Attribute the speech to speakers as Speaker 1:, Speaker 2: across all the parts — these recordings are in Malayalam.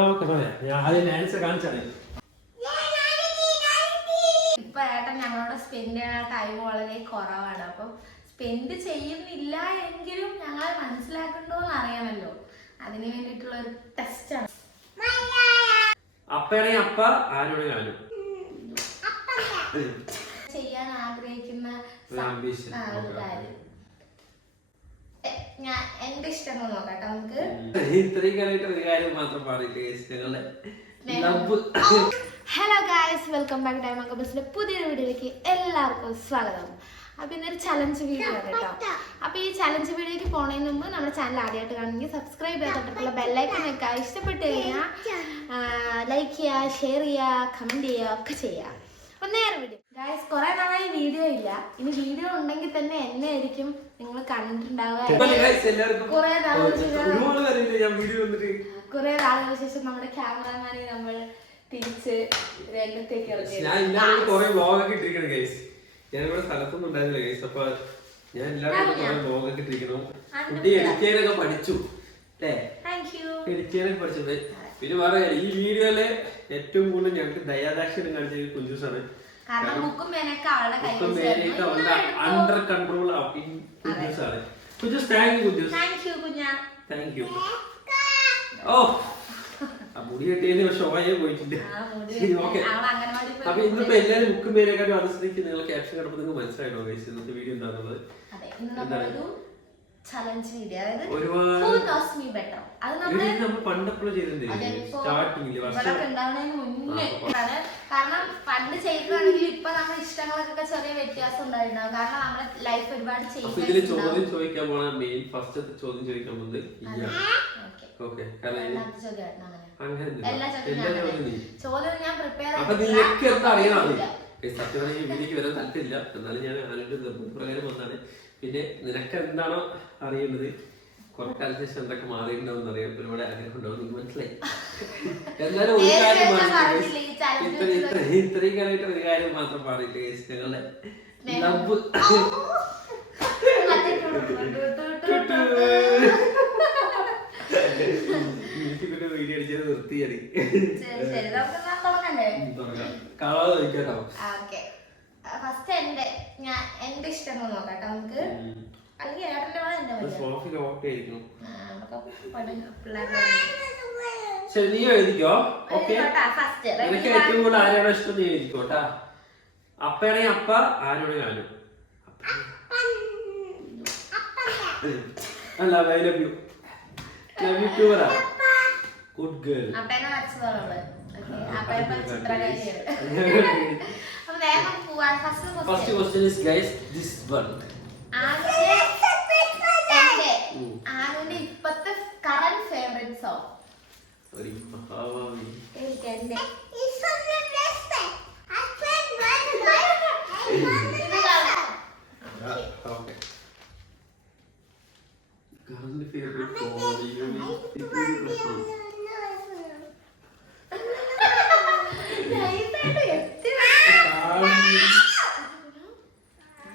Speaker 1: ഓക്കെ പറയാം ഞാൻ ആദ്യം ആൻസർ കാണിച്ചാണ്
Speaker 2: ഇപ്പൊ ഏട്ടൻ ഞങ്ങളോട് സ്പെൻഡ് ചെയ്യുന്ന ടൈം വളരെ കുറവാണ്. അപ്പം സ്പെൻഡ് ചെയ്യുന്നില്ല എങ്കിലും ഞങ്ങൾ മനസ്സിലാക്കണ്ടോ എന്ന് അറിയാമല്ലോ. അതിന് വേണ്ടിയിട്ടുള്ള ഒരു ടെസ്റ്റാണ്
Speaker 1: അപ്പയാണെങ്കിൽ അപ്പ ആരോടെങ്കിൽ ആരും
Speaker 2: ചെയ്യാൻ ആഗ്രഹിക്കുന്ന. കാര്യം. ഞാൻ എന്റെ ഇഷ്ടങ്ങൾ നോക്കട്ടെ നമുക്ക്.
Speaker 1: ഇത്രയും കാലമായിട്ട് ഒരു കാര്യം മാത്രം പാടില്ല
Speaker 2: hello guys welcome back diamond കബസിന്റെ പുതിയൊരു വീഡിയോയിലേക്ക് എല്ലാവർക്കും സ്വാഗതം. അപ്പൊ ഇന്നൊരു ചലഞ്ച് വീഡിയോ ആണ് കേട്ടോ. അപ്പൊ ഈ ചലഞ്ച് വീഡിയോക്ക് പോണതിന് മുമ്പ് നമ്മുടെ ചാനൽ ആദ്യമായിട്ട് കാണുമെങ്കിൽ സബ്സ്ക്രൈബ് ചെയ്തിട്ടുള്ള ബെല്ലൈക്കൺ ഒക്കെ ഇഷ്ടപ്പെട്ട് കഴിഞ്ഞാൽ ലൈക്ക് ചെയ്യുക ഷെയർ ചെയ്യുക കമന്റ് ചെയ്യുക ഒക്കെ ചെയ്യുക അപ്പൊ നേരെ വീഡിയോ ഗായ്സ് കുറെ നാളായി വീഡിയോ ഇല്ല. ഇനി വീഡിയോ ഉണ്ടെങ്കിൽ തന്നെ എന്നെ ആയിരിക്കും നിങ്ങൾ കണ്ടിട്ടുണ്ടാവുക. കുറേ നാളുകൾക്ക് ശേഷം നമ്മുടെ ക്യാമറമാനെ നമ്മൾ തിരിച്ച് രംഗത്തേക്ക് ഇറങ്ങി.
Speaker 1: പഠിച്ചു പിന്നെ പറയാ ഈ വീഡിയോയിൽ ഏറ്റവും കൂടുതൽ ഞങ്ങൾക്ക് ദയാദാക്ഷിണം കാണിച്ചത് കുഞ്ചൂസാണ്.
Speaker 2: കാരണം ബുക്കും അവളുടെ കയ്യിൽ
Speaker 1: under control കുഞ്ചൂസാണ് Kunjoos thank you Kunjoos
Speaker 2: thank you കുഞ്ഞ.
Speaker 1: താങ്ക് യു ഓ ആ മുടി കെട്ടിയതിന് പക്ഷെ ഓയെ പോയിട്ടുണ്ട് ഓക്കെ. അപ്പൊ ഇന്നിപ്പോ എല്ലാവരും ബുക്കും പേരെക്കാട്ടും അനുസരിച്ച് നിങ്ങൾ ക്യാപ്ഷൻ കണ്ടപ്പോൾ നിങ്ങൾക്ക് മനസ്സിലായിട്ടോ ഗൈസ് ഇന്നത്തെ വീഡിയോ എന്താണെന്നുള്ളത്
Speaker 2: അതെ ഇന്ന് നമ്മളൊരു ചലഞ്ച് വീഡിയോ അതായത് അത് നമ്മൾ
Speaker 1: നമ്മൾ ചെയ്തിട്ടുണ്ട് സ്റ്റാർട്ടിങ്ങിൽ വർഷം
Speaker 2: ഉണ്ടാവുന്നതിന് മുന്നേ ആണ്. കാരണം പണ്ട് ചെയ്തതാണെങ്കിൽ ഇപ്പൊ നമ്മുടെ ഇഷ്ടങ്ങളൊക്കെ ചെറിയ വ്യത്യാസം ഉണ്ടായിട്ടുണ്ടാവും. കാരണം നമ്മുടെ ലൈഫ് ഒരുപാട്
Speaker 1: ചോദ്യം ചോദിക്കാൻ പോണ മെയിൻ ഫസ്റ്റ് ചോദ്യം ചോദിക്കാൻ പോകുന്നത് ഓക്കെ.
Speaker 2: ചോദ്യം. ഞാൻ പ്രിപ്പയർ
Speaker 1: സത്യം പറഞ്ഞാൽ വരാൻ താല്പര്യമില്ല. എന്നാലും ഞാൻ ആരുടെ നിർബന്ധപ്രകാരം വന്നാണ് പിന്നെ നിനക്ക് എന്താണോ അറിയുന്നത്? കുറെ കാലത്തിന് ശേഷം എന്തൊക്കെ മാറിയിട്ടുണ്ടാവും അറിയാം ഒരുപാട് ആഗ്രഹം ഉണ്ടാവും. നിങ്ങൾ മനസ്സിലായി? എന്നാലും ഒരു കാര്യം മനസ്സിലായി ഇത്ര ഇത്ര ഇത്രയും കാലമായിട്ട് ഒരു കാര്യം മാത്രം പാടില്ല. ഞങ്ങളുടെ ലവ്. വീട്ടിൽ വീഡിയോ അടിച്ചത്
Speaker 2: തുടങ്ങണ്ടേ?
Speaker 1: കാണാതെ ചോദിക്കാട്ടോ.
Speaker 2: ഫസ്റ്റ് എന്റെ ഞാൻ എന്റെ ഇഷ്ടങ്ങൾ നോക്കട്ടെ നമുക്ക്. അല്ലെങ്കിൽ ഏട്ടന്റെ വേണം എന്റെ മതി
Speaker 1: സോഫി ലോക്ക് ആയിരിക്കും.
Speaker 2: പിള്ളേരുടെ
Speaker 1: ശരി നീ എഴുതിക്കോ? ഓക്കെ. എനിക്ക് ഏറ്റവും കൂടുതൽ ആരാണോ ഇഷ്ടം നീ എഴുതിക്കോ കേട്ടാ അപ്പയാണെങ്കിൽ അപ്പ ആരോടെങ്കിൽ ഞാനും. അല്ല I love you love you too പറ. ഗുഡ് ഗേൾ
Speaker 2: അപ്പേനെ വേഗം പോവാൻ first
Speaker 1: first
Speaker 2: question
Speaker 1: is guys this one
Speaker 2: ആരുടെ ആരുടെ ഇപ്പത്തെ കറന്റ് ഫേവറേറ്റ് സോങ്
Speaker 1: ഒരു മഹാഭാവി
Speaker 2: എനിക്ക്
Speaker 1: കറന്റ് ഫേവറേറ്റ്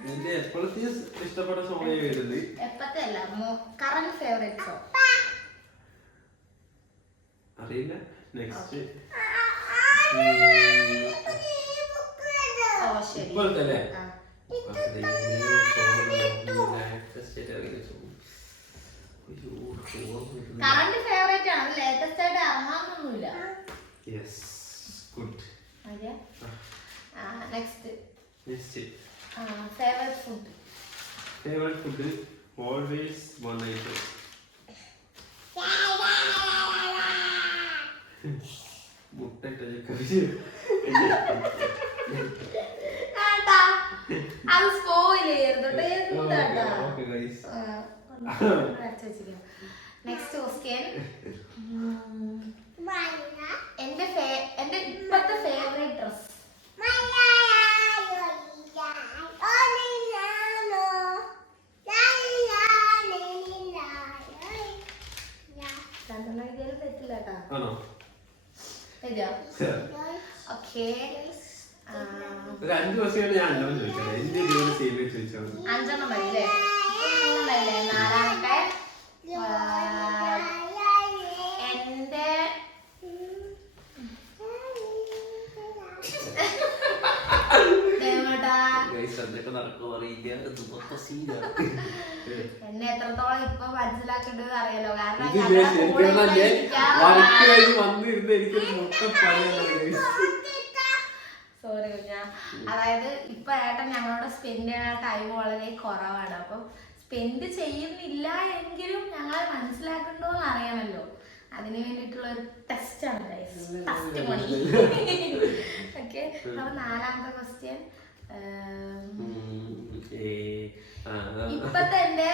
Speaker 1: നിന്റെ എപ്പോഴത്തെ ഇഷ്ടപ്പെട്ട സോങ് എഴുതുന്നത്
Speaker 2: എപ്പത്തെ അല്ല കറന്റ് ഫേവറേറ്റ് സോങ്
Speaker 1: അറിയില്ല നെക്സ്റ്റ്
Speaker 2: ഓ ശരി
Speaker 1: ഇപ്പോഴത്തെ അല്ലേ.
Speaker 2: കറന്റ് ഫേവറേറ്റ് ആണ്. ലേറ്റസ്റ്റ് ആയിട്ട് ഇറങ്ങാനൊന്നുമില്ല
Speaker 1: yes good
Speaker 2: next
Speaker 1: next
Speaker 2: favourite food
Speaker 1: favourite food always one item
Speaker 2: അത് സ്പോയിൽ നെക്സ്റ്റ് ക്വസ്റ്റ്യൻ എന്റെ എന്റെ ഇപ്പത്തെ കാരണം സോറി അതായത് ഇപ്പൊ ഏട്ടൻ ഞങ്ങളോട് സ്പെൻഡ് ചെയ്യാൻ ടൈം വളരെ കുറവാണ്. അപ്പം സ്പെൻഡ് ചെയ്യുന്നില്ല എങ്കിലും ഞങ്ങളെ മനസ്സിലാക്കണ്ടോ എന്ന് അറിയാമല്ലോ. അതിന് വേണ്ടിട്ടുള്ള ഒരു ടെസ്റ്റ് ആണ് ഓക്കെ അപ്പൊ നാലാമത്തെ ക്വസ്റ്റ്യൻ ഇപ്പത്തെ എന്റെ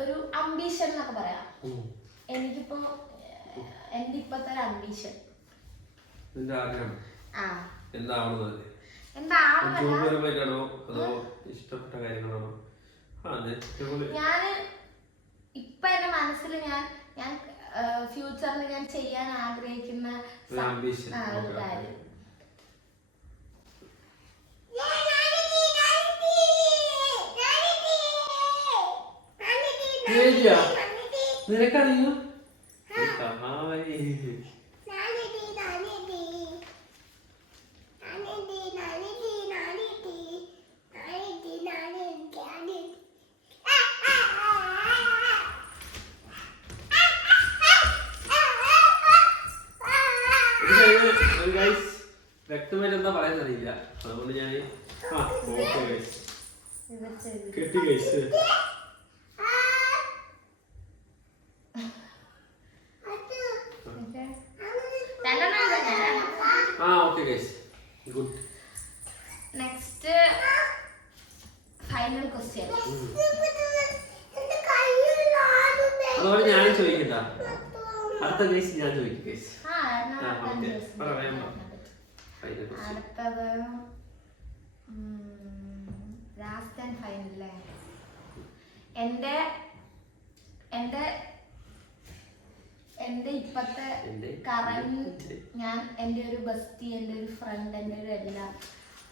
Speaker 2: ഒരു അംബീഷൻ എന്നൊക്കെ പറയാം. എനിക്കിപ്പോ എന്റെ ഇപ്പത്തെ ഒരു അംബീഷൻ
Speaker 1: ഇഷ്ടപ്പെട്ട കാര്യങ്ങളാണോ?
Speaker 2: ഞാൻ ഇപ്പൊ എന്റെ മനസ്സിൽ ഞാൻ ഞാൻ ഫ്യൂച്ചറിൽ ഞാൻ ചെയ്യാൻ ആഗ്രഹിക്കുന്ന
Speaker 1: ഒരു.
Speaker 2: കാര്യം.
Speaker 1: നിനക്കറിയോ ഹായ് എനിക്കതിന് guys വ്യക്തമായിട്ട് എന്താ പറയാൻ അറിയില്ല അതുകൊണ്ട് ഞാൻ ആ ഓക്കെ ഗൈസ്
Speaker 2: ഇത് ചെയ്ത്.
Speaker 1: കെട്ടി ഗൈസ്
Speaker 2: ഓക്കേ. രണ്ടെണ്ണം എഴുതാം ഞാൻ.
Speaker 1: ആ okay guys good
Speaker 2: next final question
Speaker 1: അതുപോലെ ഞാൻ ചോദിക്കണ്ട. അടുത്ത ഗൈസ് ഞാൻ ചോദിക്കും ക്വസ്റ്റ്യൻ
Speaker 2: അടുത്തത് ലാസ്റ്റ് ആൻഡ് ഫൈനൽ അല്ലേ എന്റെ എന്റെ എന്റെ ഇപ്പത്തെ കറന്റ് ഞാൻ എന്റെ ഒരു ബസ്തി എന്റെ ഒരു ഫ്രണ്ട് എന്റെ ഒരു എല്ലാം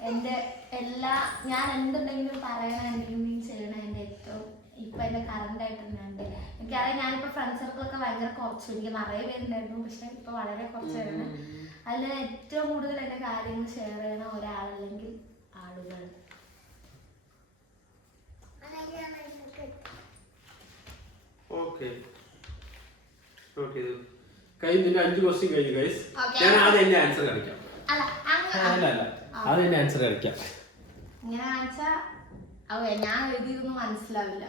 Speaker 2: എന്റെ എല്ലാ ഞാൻ എന്തുണ്ടെങ്കിലും പറയണ എന്തെങ്കിലും ചെയ്യണ എന്റെ ഏറ്റവും ഇപ്പൊ എന്റെ കറണ്ട് ആയിട്ട് ഞാൻ എനിക്കറിയാം ഞാനിപ്പോ ഫ്രണ്ട് സർക്കിളൊക്കെ ഭയങ്കര കുറച്ചു. എനിക്ക് നിറയെ പേരുണ്ടായിരുന്നു പക്ഷെ ഇപ്പൊ വളരെ കുറച്ച് പേരാണ് അതിൽ ഏറ്റവും കൂടുതൽ എന്റെ കാര്യങ്ങൾ ഷെയർ ചെയ്യണ ഒരാളല്ലെങ്കിൽ ആളുകൾ.
Speaker 1: ഓക്കെ ഓക്കെ കഴിഞ്ഞ അഞ്ച് ക്വസ്റ്റ്യൻ കഴിഞ്ഞു ഗൈസ്. ഞാൻ ആദ്യം എന്റെ ആൻസർ കാണിക്കാം.
Speaker 2: അല്ല
Speaker 1: അല്ല. അല്ല തന്നെ ആൻസർ കളിക്കാം
Speaker 2: ഇങ്ങനെ കാണിച്ചാ അവ ഞാൻ എഴുതിയതൊന്നും മനസ്സിലാവില്ല.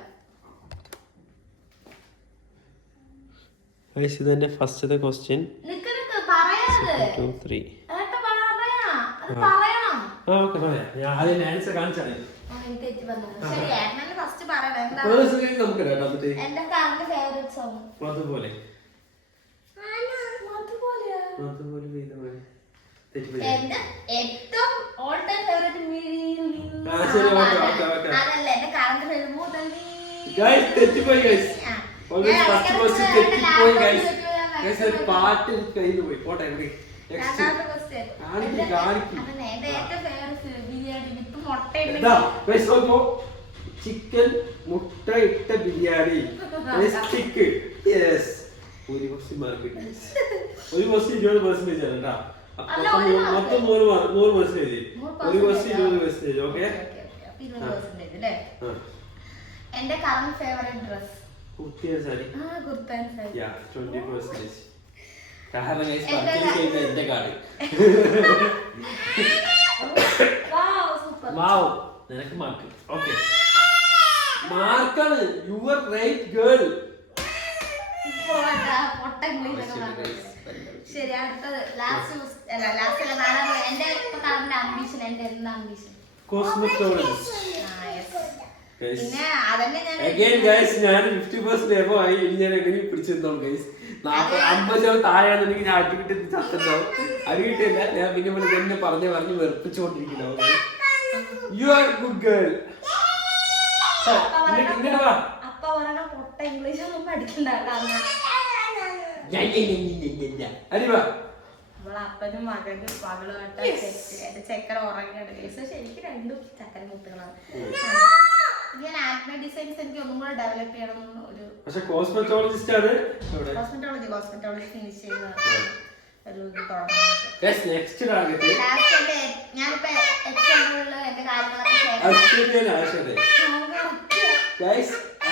Speaker 1: ഗൈസ് ഇത് എന്റെ ഫസ്റ്റത്തെ ക്വസ്റ്റ്യൻ
Speaker 2: നിക്ക് നിക്ക് പറയാത്
Speaker 1: ടു ത്രീ
Speaker 2: പറയാ. അത് പറയണം.
Speaker 1: ആ ഓക്കെ പറയാം. ഞാൻ ആദ്യം ആൻസർ കാണിച്ചാണ്.
Speaker 2: ആ, എനിക്ക് തെറ്റി വന്നു ശരി ഏട്ടനെ ഫസ്റ്റ് പറയണം എന്താ?
Speaker 1: നമുക്ക് കേട്ടോ എന്നിട്ട്
Speaker 2: എന്റെ കറണ്ട് ഫേവറേറ്റ് സോങ്
Speaker 1: അതുപോലെ.
Speaker 2: അതുപോലെ
Speaker 1: അതുപോലെ പെയ്ത മഴ.
Speaker 2: എന്റെ ഏറ്റവും ഓൾ ടൈം ഫേവറേറ്റ്. അതല്ല എന്റെ കറണ്ട് ഫേവറേറ്റ്
Speaker 1: ഗൈസ് തെറ്റിപ്പോയി ഗൈസ്. ഓൾവേസ് ഫസ്റ്റ്
Speaker 2: എന്റെ
Speaker 1: തെറ്റിപ്പോയി ഗൈസ് ഗൈസ് ഒരു പാട്ട് കയ്യിൽ പോയി. പോട്ടെ നോക്കൂ ചിക്കൻ മുട്ട ഇട്ട ബിരിയാണി. സ്റ്റിക്ക് യെസ് ഒരു ക്വസ്റ്റ്യൻ മാർക്ക് ഒരു ക്വസ്റ്റ്യൻ ഇരുപത് പെർസെന്റേജ് ആണ് കേട്ടോ. മൊത്തം. നൂറ് നൂറ് പെർസെന്റേജ്
Speaker 2: നൂറ്
Speaker 1: ഒരു
Speaker 2: percentage
Speaker 1: ഇരുപത് പെർസെന്റേജ് ഓക്കെ
Speaker 2: എന്റെ കറണ്ട് ഫേവറേറ്റ് ഡ്രസ്
Speaker 1: കുത്തിയ സാരി
Speaker 2: ആ കുർത്താൻ സാരി
Speaker 1: യാ ട്വന്റി പെർസെന്റേജ് കാരണം ഗൈസ് പർച്ചേസ് ചെയ്ത എന്റെ കാർഡ്
Speaker 2: Wow, super.
Speaker 1: വാവ് നിനക്ക് മാർക്ക് ഓക്കെ മാർക്കാണ് യുവർ റൈറ്റ് ഗേൾ
Speaker 2: ഇപ്പൊ വേണ്ട, പൊട്ട English ഒക്കെ പറഞ്ഞത്. ശരി അടുത്തത്. ലാസ്റ്റ് അല്ല ലാസ്റ്റ് അല്ല നാലാമത് എന്റെ ഇപ്പൊ കറണ്ട് അംബീഷൻ എന്റെ എന്താ അംബീഷൻ
Speaker 1: ഗൈസ്
Speaker 2: പിന്നെ അതന്നെ ഞാൻ
Speaker 1: അഗൈൻ ഗൈസ് ഞാൻ ഫിഫ്റ്റി പെർസെന്റ് എബോ ആയി. ഇനി ഞാൻ എങ്ങനെ പിടിച്ചിരുന്നോളൂ ഗൈസ് നാൽപ്പത് അമ്പത് ശതമാനം താഴെയാണെന്നുണ്ടെങ്കിൽ ഞാൻ അടി കിട്ടി ചത്തുണ്ടാവും. അടി കിട്ടിയില്ല ഞാൻ പിന്നെ ഇവിടെ തന്നെ പറഞ്ഞ് പറഞ്ഞ് വെറുപ്പിച്ചുകൊണ്ടിരിക്കുന്നു യു ആർ ഗുഡ് ഗേൾ ഇങ്ങോട്ട് വാ.
Speaker 2: പൊട്ട ഇംഗ്ലീഷ് ഒന്നും പഠിക്കണ്ട കാരണം
Speaker 1: ഞാൻ, ഞാൻ, ഞാൻ, ഞാൻ, ഞാൻ, ഞാൻ. അടി വാ
Speaker 2: നമ്മളെ അപ്പനും മകനും മകളുമായിട്ട് എന്റെ ചെക്കൻ ഉറങ്ങിയാണ് കേസ് ശരിക്കും രണ്ടും ചക്കര മുത്തുകളാണ്. ഞാൻ ആക്നെ ഡിസൈൻസ് എനിക്ക് ഒന്നും കൂടെ ഡെവലപ്പ് ചെയ്യണം ഒരു
Speaker 1: പക്ഷെ കോസ്മെറ്റോളജിസ്റ്റ് ആണ്
Speaker 2: കോസ്മെറ്റോളജി കോസ്മെറ്റോളജി ഫിനിഷ് ചെയ്യുന്ന ഒരു ഇത് തുടങ്ങുന്നത് ഞാനിപ്പോ ഏറ്റവും കൂടുതൽ എന്റെ കാര്യങ്ങളൊക്കെ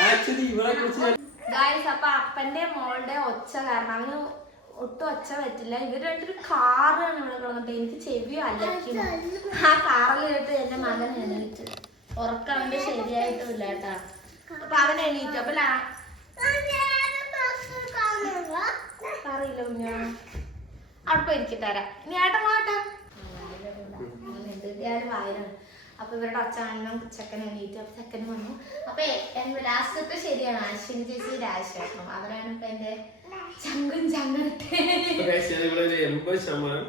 Speaker 1: ആക്ച്വലി കുറിച്ച്
Speaker 2: ഗായ്സ് അപ്പൊ അപ്പന്റെ മോളുടെ ഒച്ച കാരണം അവന് ഒട്ടും ഒച്ച പറ്റില്ല. ഇവർ രണ്ടൊരു കാറാണ് ഇവിടെ കിടന്നിട്ട് എനിക്ക് ചെവിയോ അലക്കുന്നു ആ കാറിൽ കേട്ട് എന്റെ മകൻ എണീറ്റ്. ഉറക്കം അവന്റെ ശരിയായിട്ടുമില്ല കേട്ടാ. അപ്പൊ അവൻ എണീറ്റു. അപ്പൊ ലാ- അറിയില്ല കുഞ്ഞോ. അവിടെ പോയി ഇരിക്കട്ടാരാ ഇനി ഏട്ടൻ എന്തൊക്കെയാലും വായനാണ് അപ്പൊ ഇവരുടെ അച്ഛനും ചെക്കൻ എണീറ്റ് അപ്പൊ ചെക്കൻ വന്നു. അപ്പൊ എന്റെ ലാസ്റ്റത്തെ ശരിയാണ്. അശ്വിനി ചേച്ചി രാജേഷേട്ടനും അവരാണ് ഇപ്പൊ എന്റെ ചങ്കും ചങ്ങട്ടെ
Speaker 1: എൺപത് ശതമാനം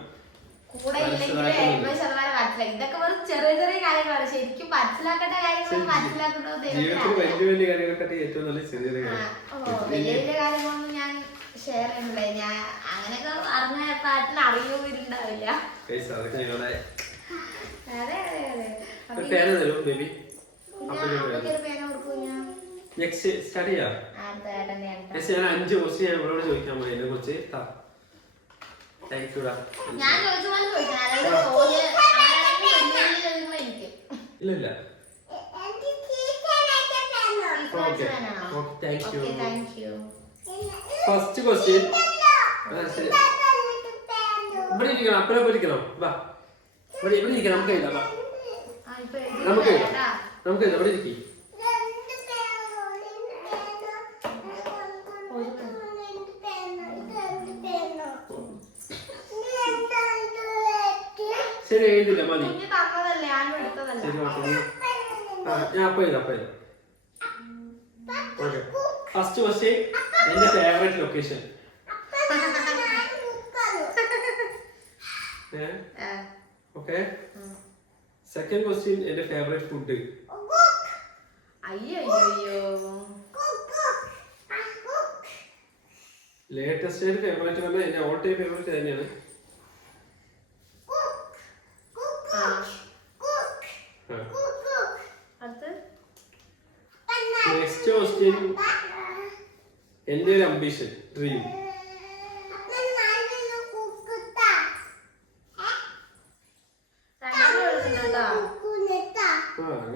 Speaker 2: കൂടെ ഇല്ലെങ്കിൽ എൺപത് ശതമാനം മനസ്സിലാക്കി ഇതൊക്കെ വെറും ചെറിയ ചെറിയ കാര്യങ്ങളാണ്. ശരിക്കും മനസ്സിലാക്കേണ്ട കാര്യങ്ങൾ ദൈവത്തിനാണ്.
Speaker 1: വലിയ വലിയ
Speaker 2: കാര്യങ്ങളൊന്നും ഞാൻ ഷെയർ ചെയ്യുന്നില്ല. ഞാൻ അങ്ങനെയൊക്കെ അറിഞ്ഞ പാട്ടിന്
Speaker 1: അതൊക്കെ
Speaker 2: അതെ അതെ അതെ. അപ്പൊ
Speaker 1: തരും ബേബി
Speaker 2: പേന
Speaker 1: നെക്സ്റ്റ് സ്റ്റാർട്ട് ചെയ്യാം. Guys, ഞാൻ അഞ്ച് ക്വസ്റ്റ്യൻ ഞാൻ ഇവരോട് ചോദിക്കാൻ പോയി. ഇതിനെ കുറിച്ച് ഇല്ല ഇല്ല. ഫസ്റ്റ് ക്വസ്റ്റ്യൻ ഇവിടെ ഇരിക്കണം അപ്പഴേ പോയിരിക്കണം വാ. ഇവിടെ ഇവിടെ ഇരിക്കണം നമുക്ക് ഇല്ല വാ. നമുക്ക്. നമുക്ക് ഇവിടെ ഇരിക്കും. ശരി എഴുതില്ല മതി. ശരി ആ ഞാൻ അപ്പൊ എഴുതാം അപ്പൊ എഴുതാം. ഓക്കെ. ഫസ്റ്റ് ക്വസ്റ്റ്യൻ എന്റെ favourite location okay. Second question എന്റെ ഫേവറേറ്റ് ഫുഡ്
Speaker 2: അയ്യോ അയ്യോ അയ്യോ.
Speaker 1: ലേറ്റസ്റ്റ് ആയിട്ട് ഫേവറേറ്റ് പറഞ്ഞാൽ എന്റെ ഓൾ ടൈം ഫേവറേറ്റ് തന്നെയാണ്. നെക്സ്റ്റ് ക്വസ്റ്റ്യൻ എന്റെ ഒരു അംബിഷൻ ഡ്രീം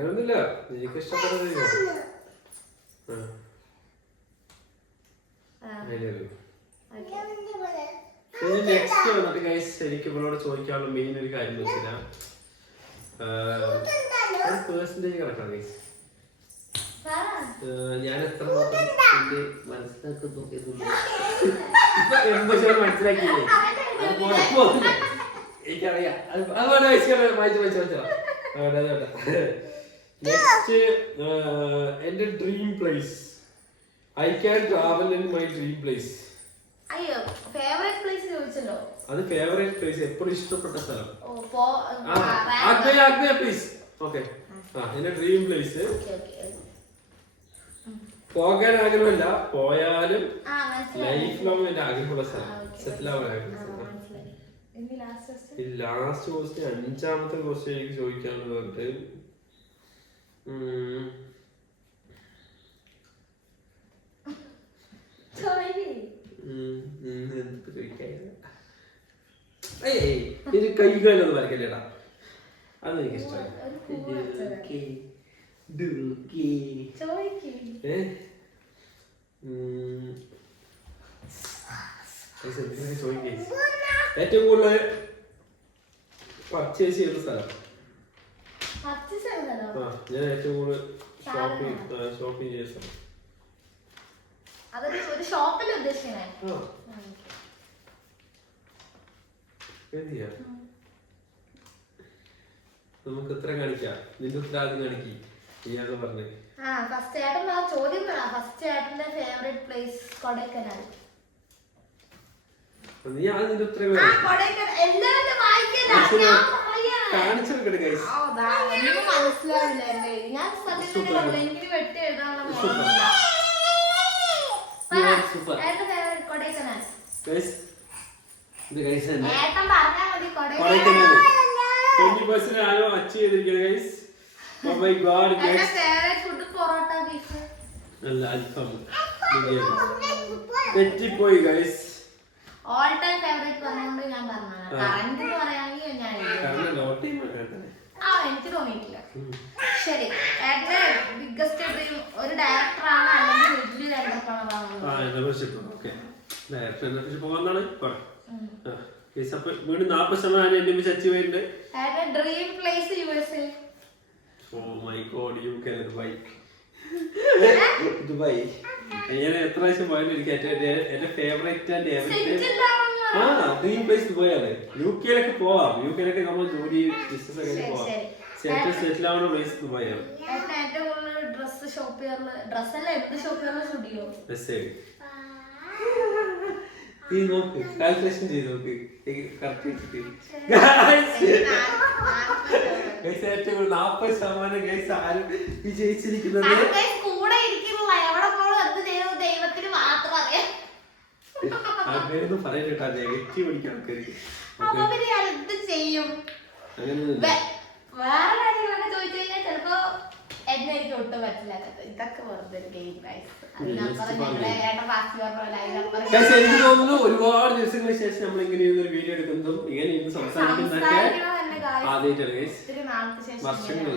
Speaker 1: അങ്ങനൊന്നുമില്ല. എനിക്ക് ഇഷ്ടപ്പെട്ടത്
Speaker 2: okay.
Speaker 1: നെക്സ്റ്റ് വന്നിട്ട് ഗൈസ് എനിക്ക് ഇവളോട് ചോദിക്കാനുള്ള മെയിൻ ഒരു കാര്യം എന്ന് വെച്ചാൽ പേഴ്സന്റേജ് കണക്കാണ് ഗൈസ്. ഞാൻ എത്ര മാത്രം എന്റെ മനസ്സിലാക്കുന്നു എൺപത് ശതമാനം മനസ്സിലാക്കിയില്ലേ. എനിക്കറിയാം. അതുപോലെ വായിച്ചു വായിച്ചോ നെക്സ്റ്റ് എന്റെ dream place I can travel in my dream place
Speaker 2: അയ്യോ ഫേവറേറ്റ് പ്ലേസ് ചോദിച്ചല്ലോ.
Speaker 1: അത് ഫേവറേറ്റ് പ്ലേസ് എപ്പോഴും ഇഷ്ടപ്പെട്ട സ്ഥലം.
Speaker 2: ഓ പോ
Speaker 1: ആ ആഗ്നയ ആഗ്നയ പ്ലീസ് ഓക്കെ ആ എന്റെ ഡ്രീം പ്ലേസ് പോകാൻ ആഗ്രഹമില്ല പോയാലും ലൈഫ് ലോങ് എന്റെ ആഗ്രഹമുള്ള സ്ഥലം. സെറ്റിൽ ആവാൻ
Speaker 2: ആ,
Speaker 1: ആഗ്രഹമുള്ള സ്ഥലം.
Speaker 2: മനസ്സിലായി. ഇനി ലാസ്റ്റ് ക്വസ്റ്റ്യൻ
Speaker 1: അഞ്ചാമത്തെ ക്വസ്റ്റ്യൻ എനിക്ക് ചോദിക്കാന്ന് പറഞ്ഞിട്ട് ഇത് കൈകളൊന്നും വരക്കല്ലേടാ അത് എനിക്ക് ഇഷ്ടമായി? ഏറ്റവും കൂടുതൽ പർച്ചേസ് ചെയ്ത സ്ഥലം. ഞാൻ ഏറ്റവും കൂടുതൽ ഷോപ്പിംഗ് ഷോപ്പിംഗ് ചെയ്ത സ്ഥലം
Speaker 2: അതൊരു ഒരു ഷോപ്പിൽ ഉദ്ദേശിക്കണേ?
Speaker 1: നമുക്ക് ഇത്ര കാണിക്കാം. നിന്റെ ഉത്തരം ആദ്യം കാണിക്കി. ഇയാൾ പറഞ്ഞു.
Speaker 2: ആ ഫസ്റ്റ് ചേട്ടൻ ആ ചോദ്യം ഫസ്റ്റ് ചേട്ടന്റെ ഫേവറേറ്റ് പ്ലേസ് കൊടൈക്കനാൽ.
Speaker 1: നീ ആദ്യം ഉത്തരം.
Speaker 2: കൊടൈക്കനാൽ. എല്ലാവരും വായിക്കണ്ട.
Speaker 1: ട്വന്റി പെർസെന്റ് ആരോ അച്ചീവ് ചെയ്തിരിക്കുന്നത് ഗൈസ് ഗോഡ്
Speaker 2: എന്റെ
Speaker 1: guys
Speaker 2: favourite food parotta beef
Speaker 1: അല്ല അൽഫാം. ബിരിയാണി. തെറ്റിപ്പോയി ഗൈസ്
Speaker 2: ഓൾ ടൈം ഫേവറേറ്റ് പറഞ്ഞുകൊണ്ട് ഞാൻ പറഞ്ഞതാണ്. കറന്റ് എന്ന് പറയാമെങ്കിൽ ഞാൻ ആ എനിക്ക് തോന്നിയിട്ടില്ല. ശരി. ഏട്ടന്റെ ബിഗ്ഗസ്റ്റ് ഡ്രീം ഒരു ഡയറക്ടറാണ് അല്ലെങ്കിൽ
Speaker 1: ചെയ്തിട്ടുണ്ട്
Speaker 2: ഏട്ടന്റെ dream place U S A.
Speaker 1: Oh my god U K Dubai Dubai. ഞാൻ എത്ര പ്രാവശ്യം പോയാലും എനിക്ക് ഏറ്റവും എന്റെ- ഫേവറേറ്റ് ആൻഡ് എവറിത്തെ ആ ഡ്രീം പ്ലേസ് ദുബായ് ആണ് യു കെയിലൊക്കെ പോവാം. യു കെയിലൊക്കെ നമ്മൾ ജോലി ബിസിനസ് ഒക്കെ പോവാം. സെറ്റിൽ സെറ്റിൽ ആവുന്ന പ്ലേസ് ദുബായ് ആണ്
Speaker 2: ഡ്രസ് ഷോപ്പ് ചെയ്യാറുള്ള ഡ്രസ് അല്ല എന്ത് ഷോപ്പ് ചെയ്യാറുള്ള സ്റ്റുഡിയോ
Speaker 1: ഈ നോക്ക് കാൽക്കുലേഷൻ ചെയ്ത് നോക്ക്. കറക്റ്റ് ഗൈസ് ഏറ്റവും കൂടുതൽ നാൽപ്പത് ശതമാനം ഗൈസ് ആരും വിജയിച്ചിരിക്കുന്നത്. അങ്ങനെയൊന്നും പറയണ്ട നെഗറ്റീവ് അടിക്കാൻ ആൾക്കാര്
Speaker 2: അപ്പൊ പിന്നെ ഞാൻ ചെയ്യും?
Speaker 1: അങ്ങനെയൊന്നുമില്ല.
Speaker 2: വേ- വേറെ കാര്യങ്ങളൊക്കെ ചോദിച്ചു കഴിഞ്ഞാൽ ചിലപ്പോ എന്നെ എനിക്ക് ഒട്ടും പറ്റില്ല. ഇതൊക്കെ വെറുതെ ഒരു ഗെയിം അതിനപ്പുറം ഞങ്ങളെ ഏട്ടൻ പാസ് പറഞ്ഞ പോലെ
Speaker 1: ഗൈസ് എനിക്ക് തോന്നുന്നു ഒരുപാട് ദിവസങ്ങൾക്ക് ശേഷം നമ്മൾ ഇങ്ങനെ ഒരു വീഡിയോ എടുക്കുന്നതും ഇങ്ങനെ ഇരുന്ന് സംസാരിക്കുന്നതൊക്കെ വർഷങ്ങൾ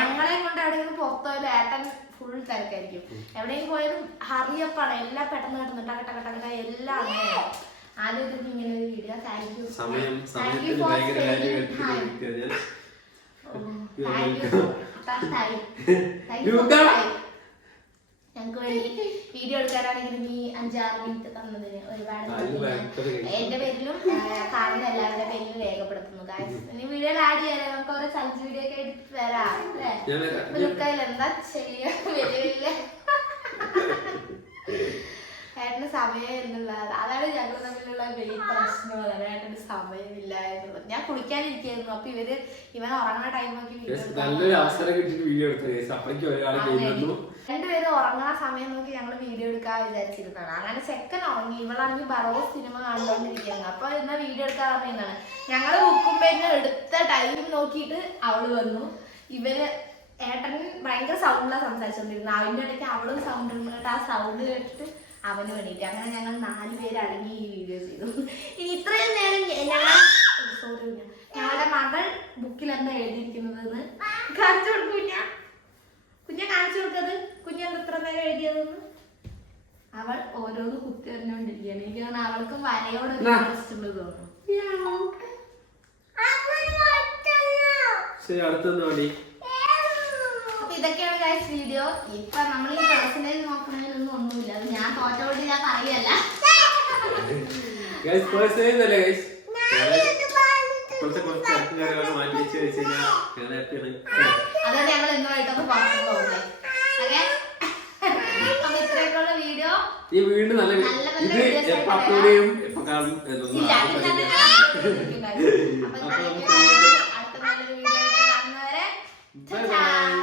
Speaker 2: ഞങ്ങളെയും കൊണ്ട് എവിടെയെങ്കിലും പുറത്തു പോയാലും ഏട്ടൻ ഫുൾ തിരക്കായിരിക്കും. എവിടെയെങ്കിലും പോയാലും ഹറിയപ്പാണ്. എല്ലാം പെട്ടെന്ന് പെട്ടെന്ന് ടക ടക ടക എല്ലാം അങ്ങനെയാണ് ആദ്യം ഇങ്ങനെ ഒരു വീഡിയോ താങ്ക് യു
Speaker 1: സമയം
Speaker 2: താങ്ക് യു
Speaker 1: സമയത്തിന്
Speaker 2: for thank you thank you
Speaker 1: യുക്ക?
Speaker 2: ഞങ്ങൾക്ക് വേണ്ടി വീഡിയോ എടുക്കാനാണെങ്കിലും ഈ അഞ്ചാറ് മിനിറ്റ് തന്നതിന് ഒരുപാട്. എന്റെ പേരിലും കാരണം എല്ലാവരുടെ പേരിലും രേഖപ്പെടുത്തുന്നു. ഇനി വീഡിയോയിൽ ആഡ് ചെയ്യാൻ നമുക്ക് ഓരോ സഞ്ചി വീഡിയോ ഒക്കെ എടുത്ത് തരാം അല്ലേ? എന്താ ചെയ്യാ? വലിയ വലിയ ഏട്ടന് സമയമില്ല അതാണ് ഞങ്ങൾ തമ്മിലുള്ള വലിയ പ്രശ്നം. അതാണ് ഏട്ടന് സമയമില്ല എന്നുള്ളത് ഞാൻ കുളിക്കാനിരിക്കായിരുന്നു. അപ്പൊ ഇവർ ഇവൻ ഉറങ്ങുന്ന ടൈം നോക്കി video
Speaker 1: നല്ലൊരു അവസരം കിട്ടിയിട്ട് വീഡിയോ എടുത്തു.
Speaker 2: രണ്ടുപേരും ഉറങ്ങുന്ന സമയം നോക്കി ഞങ്ങൾ വീഡിയോ എടുക്കാൻ വിചാരിച്ചിരുന്നതാണ്. അങ്ങനെ ചെക്കൻ ഉറങ്ങി. ഇവളാണെങ്കിൽ ബറോ സിനിമ കണ്ടുകൊണ്ടിരിക്കുകയാണ്. അപ്പൊ എന്നാ വീഡിയോ എടുക്കാൻ പറഞ്ഞാണ് ഞങ്ങൾ ബുക്കും പേരിന് എടുത്ത ടൈം നോക്കിയിട്ട് അവൾ വന്നു. ഇവർ ഏട്ടൻ ഭയങ്കര സൗണ്ടിലാണ് സംസാരിച്ചോണ്ടിരുന്നത്. അവന്റെ ഇടയ്ക്ക് അവളും സൗണ്ട് കേട്ട് ആ സൗണ്ട് കേട്ടിട്ട് അവന് വേണ്ടിയിട്ട്. അങ്ങനെ ഞങ്ങൾ നാല് പേര് അടങ്ങി ഈ വീഡിയോ ചെയ്തു. ഇനി ഇത്രയും നേരം ഞങ്ങൾ സോറി ഞങ്ങളുടെ മകൾ ബുക്കിൽ എന്താ എഴുതിയിരിക്കുന്നതെന്ന് കാണിച്ചു കൊടുക്കൂല കുഞ്ഞ. കാണിച്ചു കൊടുത്തത്. കുഞ്ഞ ഇത്ര നേരം എഴുതിയതെന്ന്? അവൾ ഓരോന്ന് കുത്തി എറിഞ്ഞോണ്ടിരിക്കുകയാണ് എനിക്ക് തോന്നുന്നു അവൾക്കും വരയോട്. ഇൻട്രസ്റ്റ് ഉണ്ട് തോന്നുന്നു.
Speaker 1: ശരി അടുത്തൊന്നും
Speaker 2: ഇതൊക്കെയാണ് ഗൈസ് വീഡിയോ ഇപ്പൊ നമ്മൾ ഈ പേഴ്സണേജ് നോക്കണമെന്നൊന്നും ഒന്നുമില്ല. അത് ഞാൻ തോറ്റോട് ഞാൻ പറയല്ല.
Speaker 1: ഗൈസ് അല്ല
Speaker 2: ഞങ്ങൾ പുറത്തു പോകുന്നത് വീഡിയോ
Speaker 1: ഈ വീണ്ടും നല്ല ഇത് എപ്പോ അപ്ലോഡ് ചെയ്യും? എപ്പോ കാണും? എന്നൊന്നും Bye bye.